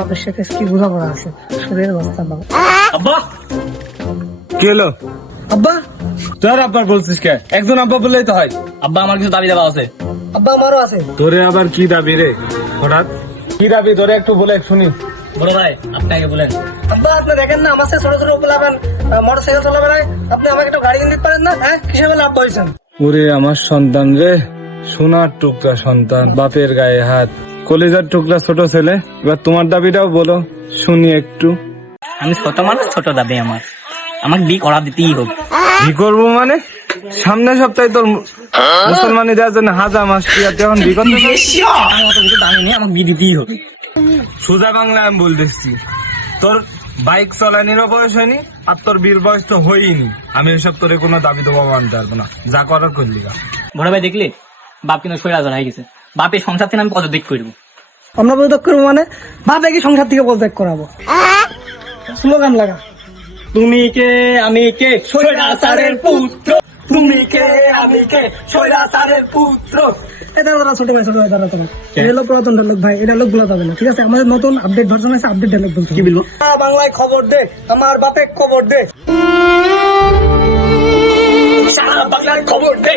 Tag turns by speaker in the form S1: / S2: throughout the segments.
S1: বাপের সাথে কি বোঝাপড়া আছে? শরীরের অবস্থা বাবা
S2: আব্বা!
S3: কি হলো?
S1: আব্বা!
S3: তোর আব্বার বলছিস কে? একজন আব্বা বললেই তো হয়।
S2: আব্বা আমার কিছু দাবি দেওয়া আছে।
S1: আব্বা আমারও আছে।
S3: তোরে আবার কি দাবি রে? হঠাৎ? কি দাবি? তোরে একটু বলে শুনি।
S2: বড় ভাই আপনি আগে বলেন।
S1: আব্বা আপনি দেখেন না আমার সাথে ছোট ছোট বলাবেন মোটর সাইকেল চলা বেড়ায় আপনি আমাকে একটু গাড়ি কিনে দিতে পারেন না? হ্যাঁ কিসের বেলা আব্বা হয়েছেন?
S3: ওরে আমার সন্তান রে। সোনার টুকরা সন্তান বাপের গায়ে হাত। কলেজার টুকরা ছোট ছেলে। এবার তোমার দাবিটাও বলো শুনি একটু।
S2: আমি ছোট মানুষ ছোট দাবি আমার। আমাকে বি করা দিতেই হোক।
S3: কি করব মানে? সামনে সপ্তাহে তোর মুসলমানি দেওয়ার জন্য হাজা মাস কি আর তুই এখন বি করতে
S2: আমার দামি নেই আমাকে বি দিতেই হবে
S3: সোজা বাংলা আমি বলতেছি তোর বাইক চলানিরও বয়স হয়নি আর তোর বীর বয়স তো হয়নি আমি এসব তোরে কোনো দাবি দেবো মানতে পারব না। যা করার করলি।
S2: বড় ভাই দেখলি? বাপ কিন্তু শরীর আজার হয়ে গেছে। বাপের সংসার থেকে আমি দিক করব।
S1: আমরা পদত্যাগ করব মানে? বাপ একই সংসার থেকে পদত্যাগ করাবো। স্লোগান লাগা।
S2: তুমি কে আমি কে? স্বৈরাচারের পুত্র। তুমি কে আমি কে? স্বৈরাচারের পুত্র।
S1: এটা দাদা ছোট ভাই ছোট ভাই দাদা তোমার এটা হলো পুরাতন ডায়লগ ভাই। এটা লোকগুলা যাবে না ঠিক আছে? আমাদের নতুন আপডেট ভার্সন আছে আপডেট ডায়লগ বলতে
S2: কি বলব?
S1: বাংলায় খবর দে আমার বাপে খবর দে।
S2: সারা বাংলার খবর দে।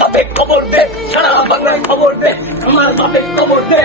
S2: বাপের খবর দে সারা বাংলায় খবর দে আমার বাপের খবর দে।